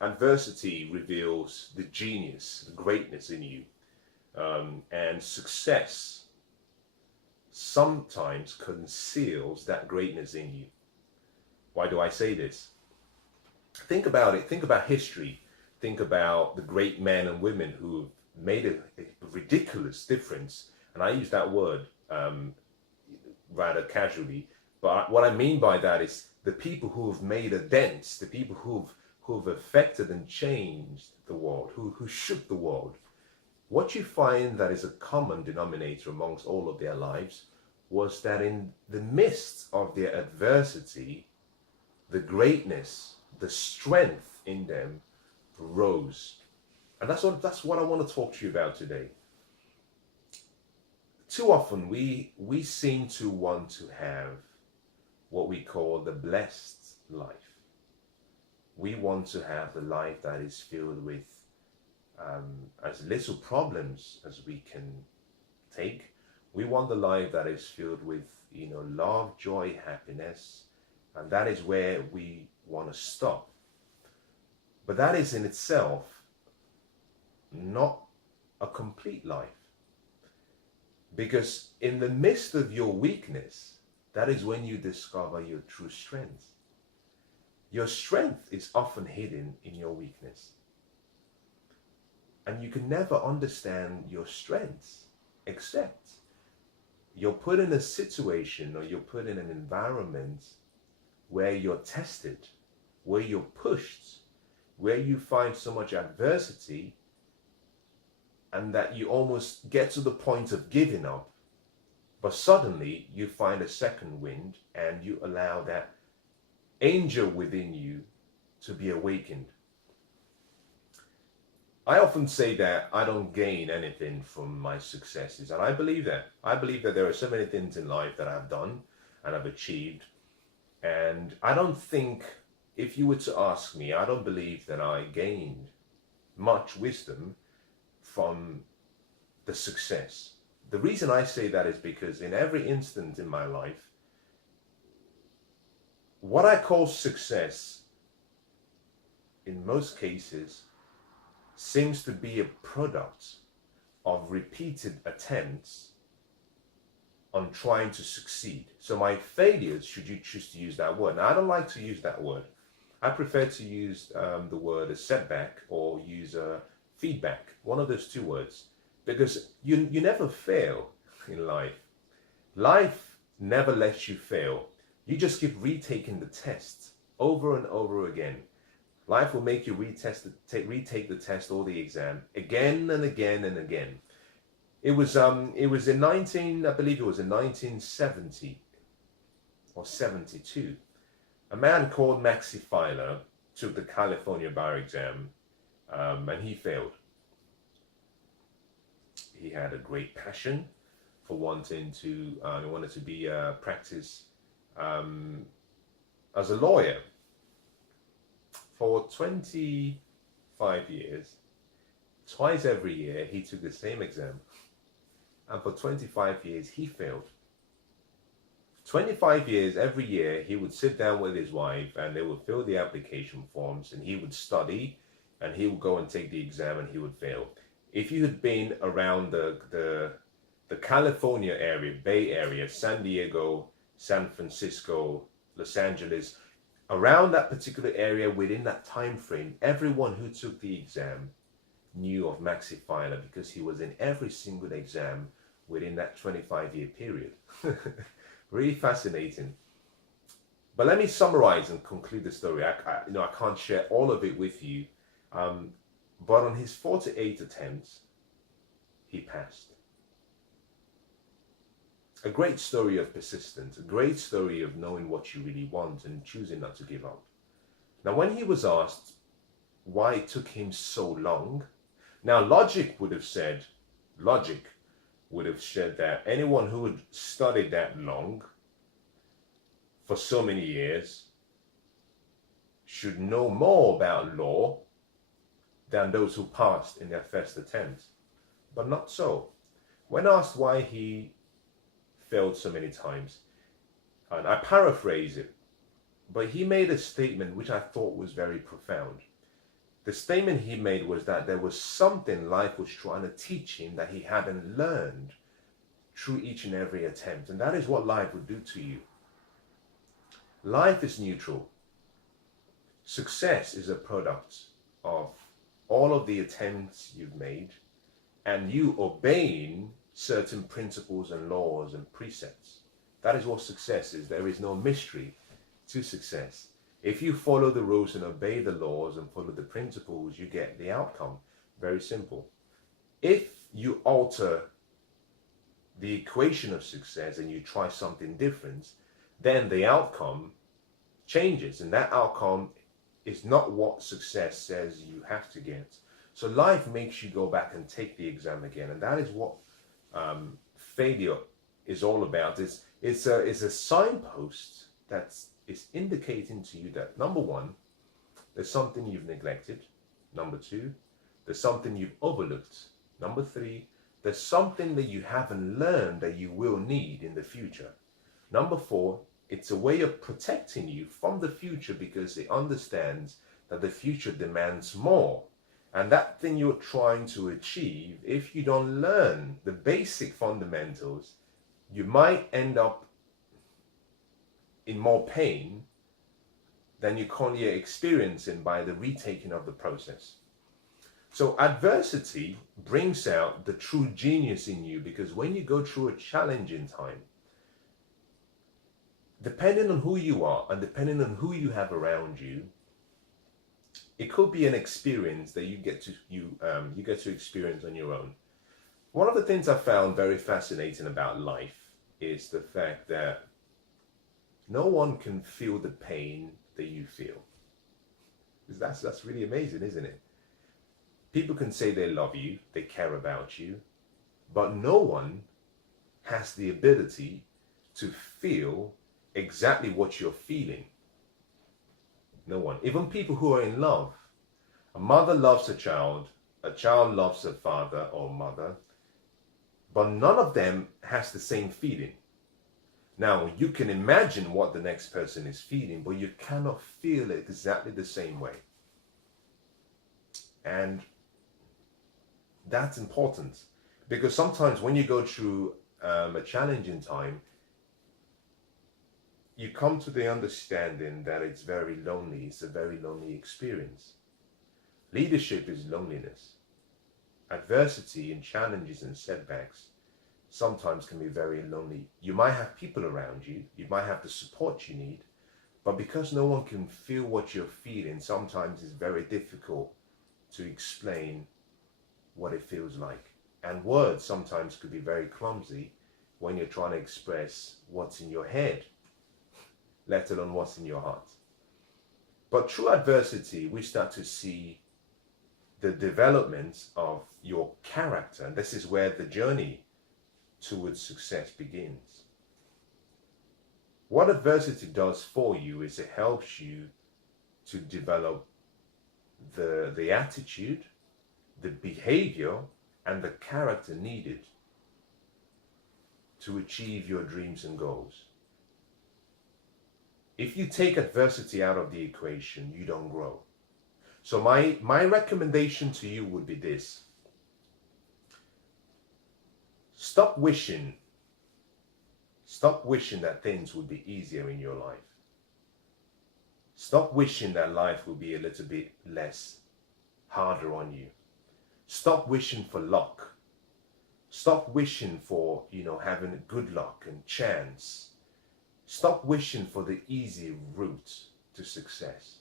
Adversity reveals the genius, the greatness in you, and success sometimes conceals that greatness in you. Why do I say this? Think about it. Think about history. Think about the great men and women who made a ridiculous difference. And I use that word rather casually. But what I mean by that is the people who have made a dent, the people who've affected and changed the world, who shook the world. What you find that is a common denominator amongst all of their lives was that in the midst of their adversity, the greatness, the strength in them rose. And that's what I want to talk to you about today. Too often we seem to want to have what we call the blessed life. We want to have the life that is filled with as little problems as we can take. We want the life that is filled with, love, joy, happiness, and that is where we want to stop. But that is in itself not a complete life. Because in the midst of your weakness, that is when you discover your true strength. Your strength is often hidden in your weakness. And you can never understand your strengths except you're put in a situation or you're put in an environment where you're tested, where you're pushed, where you find so much adversity and that you almost get to the point of giving up. But suddenly you find a second wind and you allow that angel within you to be awakened. I often say that I don't gain anything from my successes, and I believe that. I believe that there are so many things in life that I've done and I've achieved, and I don't think, if you were to ask me, I don't believe that I gained much wisdom from the success. The reason I say that is because in every instant in my life, what I call success, in most cases, seems to be a product of repeated attempts on trying to succeed. So my failures, should you choose to use that word. Now, I don't like to use that word. I prefer to use the word a setback or use a feedback, one of those two words, because you never fail in life. Life never lets you fail. You just keep retaking the test over and over again. Life will make you retake the test or the exam again and again and again. It was in 1970 or 72. A man called Maxi Filer took the California bar exam and he failed. He had a great passion for wanting to practice as a lawyer. For 25 years, twice every year, he took the same exam. And for 25 years, he failed. 25 years, every year, he would sit down with his wife and they would fill the application forms and he would study and he would go and take the exam and he would fail. If you had been around the California area, Bay Area, San Diego, San Francisco, Los Angeles, around that particular area within that time frame, everyone who took the exam knew of Maxi Filer because he was in every single exam within that 25-year period. Really fascinating. But let me summarize and conclude the story. I can't share all of it with you. But on his 48 attempts, he passed. A great story of persistence, a great story of knowing what you really want and choosing not to give up. Now, when he was asked why it took him so long, now logic would have said that anyone who had studied that long for so many years should know more about law than those who passed in their first attempt. But not so. When asked why he failed so many times, and I paraphrase it, but he made a statement which I thought was very profound. The statement he made was that there was something life was trying to teach him that he hadn't learned through each and every attempt. And that is what life would do to you. Life is neutral. Success is a product of all of the attempts you've made and you obeying certain principles and laws and precepts. That is what success is. There is no mystery to success. If you follow the rules and obey the laws and follow the principles, you get the outcome. Very simple. If you alter the equation of success and you try something different, then the outcome changes, and that outcome is not what success says you have to get. So life makes you go back and take the exam again, and that is what failure is all about. It's a signpost that's indicating to you that, number one, there's something you've neglected. Number two, there's something you've overlooked. Number three, there's something that you haven't learned that you will need in the future. Number four, it's a way of protecting you from the future because it understands that the future demands more. And that thing you're trying to achieve, if you don't learn the basic fundamentals, you might end up in more pain than you're currently experiencing by the retaking of the process. So adversity brings out the true genius in you, because when you go through a challenging time, depending on who you are and depending on who you have around you, it could be an experience that you get to experience on your own. One of the things I found very fascinating about life is the fact that no one can feel the pain that you feel. That's really amazing, isn't it? People can say they love you, they care about you, but no one has the ability to feel exactly what you're feeling. No one. Even people who are in love. A mother loves a child loves a father or mother, but none of them has the same feeling. Now, you can imagine what the next person is feeling, but you cannot feel it exactly the same way. And that's important, because sometimes when you go through a challenging time, you come to the understanding that it's very lonely. It's a very lonely experience. Leadership is loneliness. Adversity and challenges and setbacks sometimes can be very lonely. You might have people around you, you might have the support you need, but because no one can feel what you're feeling, sometimes it's very difficult to explain what it feels like. And words sometimes could be very clumsy when you're trying to express what's in your head, let alone what's in your heart. But through adversity, we start to see the development of your character. And this is where the journey towards success begins. What adversity does for you is it helps you to develop the attitude, the behavior, and the character needed to achieve your dreams and goals. If you take adversity out of the equation, you don't grow. So my recommendation to you would be this. Stop wishing that things would be easier in your life. Stop wishing that life will be a little bit less harder on you. Stop wishing for luck. Stop wishing for, having good luck and chance. Stop wishing for the easy route to success.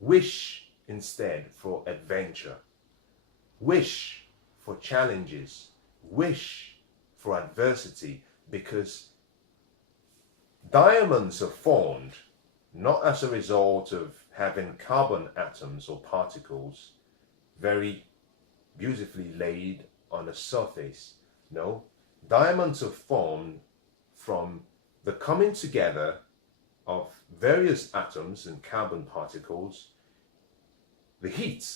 Wish instead for adventure. Wish for challenges. Wish for adversity, because diamonds are formed not as a result of having carbon atoms or particles very beautifully laid on a surface. No, diamonds are formed from the coming together of various atoms and carbon particles, the heat,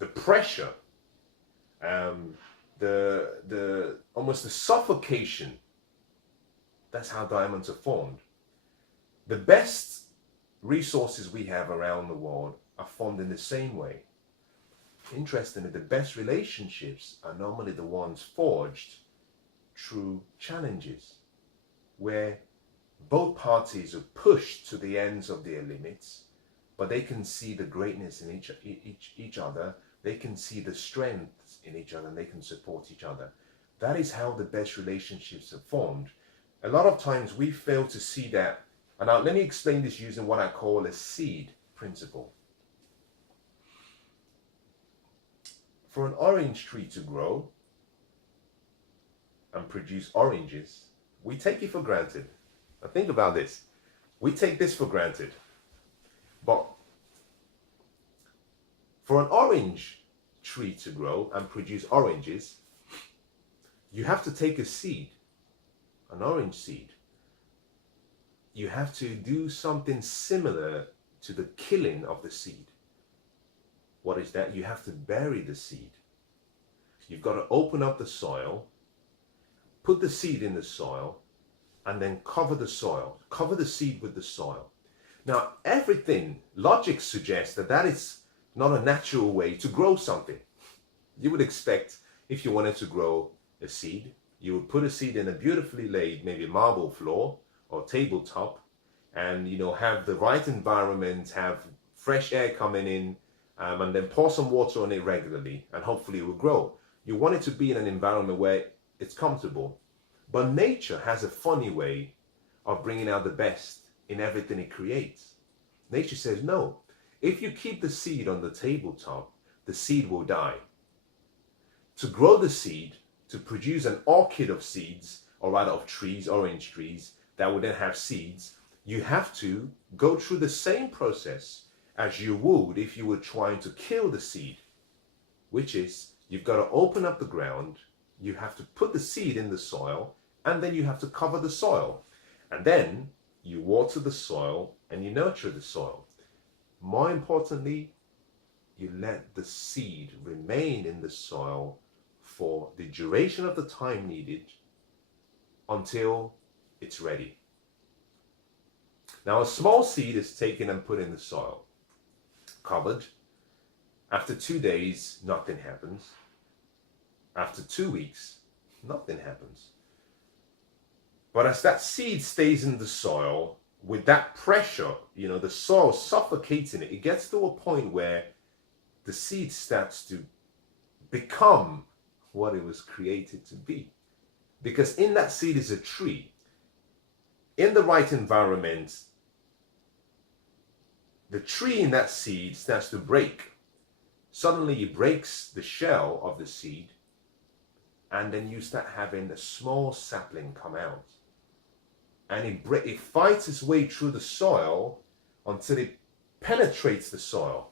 the pressure, the almost the suffocation. That's how diamonds are formed. The best resources we have around the world are formed in the same way. Interestingly, the best relationships are normally the ones forged through challenges, where both parties are pushed to the ends of their limits, but they can see the greatness in each other. They can see the strengths in each other, and they can support each other. That is how the best relationships are formed. A lot of times we fail to see that. And now let me explain this using what I call a seed principle. For an orange tree to grow and produce oranges, we take it for granted. Now think about this. We take this for granted. But for an orange tree to grow and produce oranges, you have to take a seed, an orange seed. You have to do something similar to the killing of the seed. What is that? You have to bury the seed. You've got to open up the soil, put the seed in the soil, and then cover the soil. Cover the seed with the soil. Now, everything, logic suggests that that is not a natural way to grow something. You would expect, if you wanted to grow a seed, you would put a seed in a beautifully laid, maybe marble floor or tabletop, and have the right environment, have fresh air coming in, and then pour some water on it regularly, and hopefully it will grow. You want it to be in an environment where it's comfortable. But nature has a funny way of bringing out the best in everything it creates. Nature says, no, if you keep the seed on the tabletop, the seed will die. To grow the seed, to produce an orchid of seeds, or rather of trees, orange trees, that would then have seeds, you have to go through the same process as you would if you were trying to kill the seed, which is you've got to open up the ground, you have to put the seed in the soil, and then you have to cover the soil. And then you water the soil and you nurture the soil. More importantly, you let the seed remain in the soil for the duration of the time needed until it's ready. Now, a small seed is taken and put in the soil, covered. After 2 days, nothing happens. After 2 weeks, nothing happens. But as that seed stays in the soil, with that pressure, the soil suffocating it, it gets to a point where the seed starts to become what it was created to be. Because in that seed is a tree. In the right environment, the tree in that seed starts to break. Suddenly it breaks the shell of the seed, and then you start having a small sapling come out. And it fights its way through the soil until it penetrates the soil,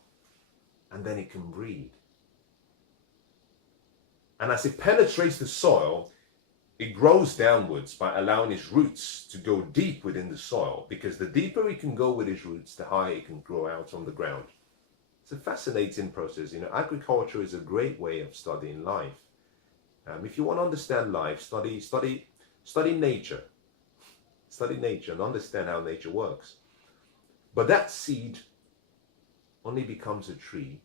and then it can breathe. And as it penetrates the soil, it grows downwards by allowing its roots to go deep within the soil, because the deeper it can go with its roots, the higher it can grow out on the ground. It's a fascinating process. Agriculture is a great way of studying life. If you want to understand life, study nature. Study nature and understand how nature works. But that seed only becomes a tree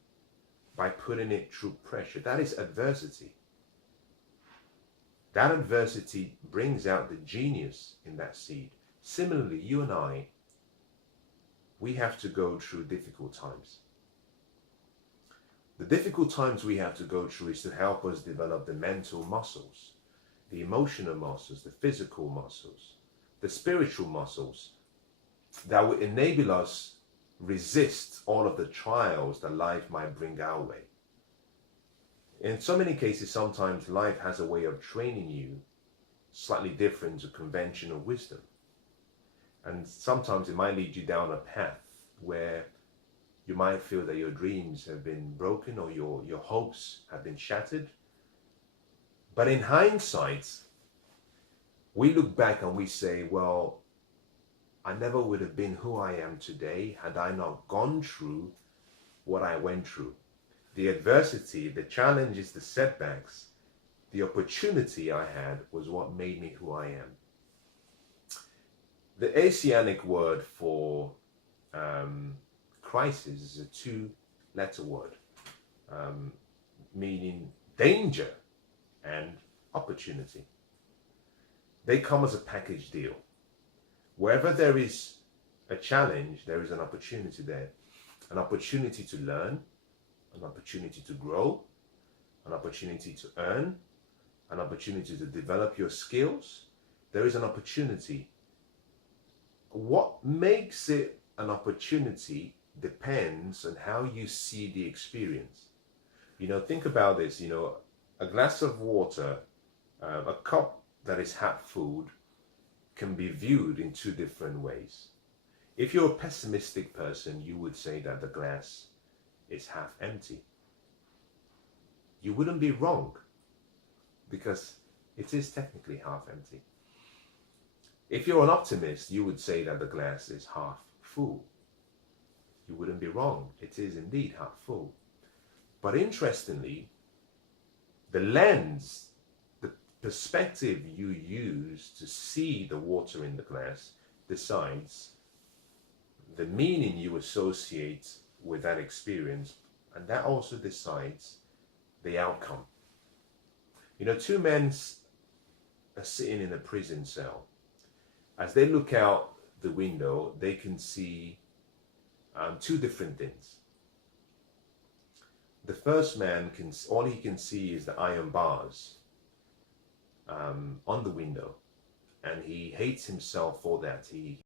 by putting it through pressure. That is adversity. That adversity brings out the genius in that seed. Similarly, you and I, we have to go through difficult times. The difficult times we have to go through is to help us develop the mental muscles, the emotional muscles, the physical muscles, the spiritual muscles that will enable us resist all of the trials that life might bring our way. In so many cases, sometimes life has a way of training you slightly different to conventional wisdom. And sometimes it might lead you down a path where you might feel that your dreams have been broken or your hopes have been shattered. But in hindsight, we look back and we say, well, I never would have been who I am today had I not gone through what I went through. The adversity, the challenges, the setbacks, the opportunity I had was what made me who I am. The Asianic word for Crisis is a two-letter word, meaning danger and opportunity. They come as a package deal. Wherever there is a challenge, there is an opportunity there. An opportunity to learn, an opportunity to grow, an opportunity to earn, an opportunity to develop your skills. There is an opportunity. What makes it an opportunity depends on how you see the experience. Think about this. A glass of water, a cup that is half full can be viewed in two different ways. If you're a pessimistic person, you would say that the glass is half empty. You wouldn't be wrong, because it is technically half empty. If you're an optimist, you would say that the glass is half full. You wouldn't be wrong. It is indeed half full. But interestingly, the lens, the perspective you use to see the water in the glass decides the meaning you associate with that experience, and that also decides the outcome. Two men are sitting in a prison cell. As they look out the window, they can see two different things. The first man all he can see is the iron bars on the window, and he hates himself for that. He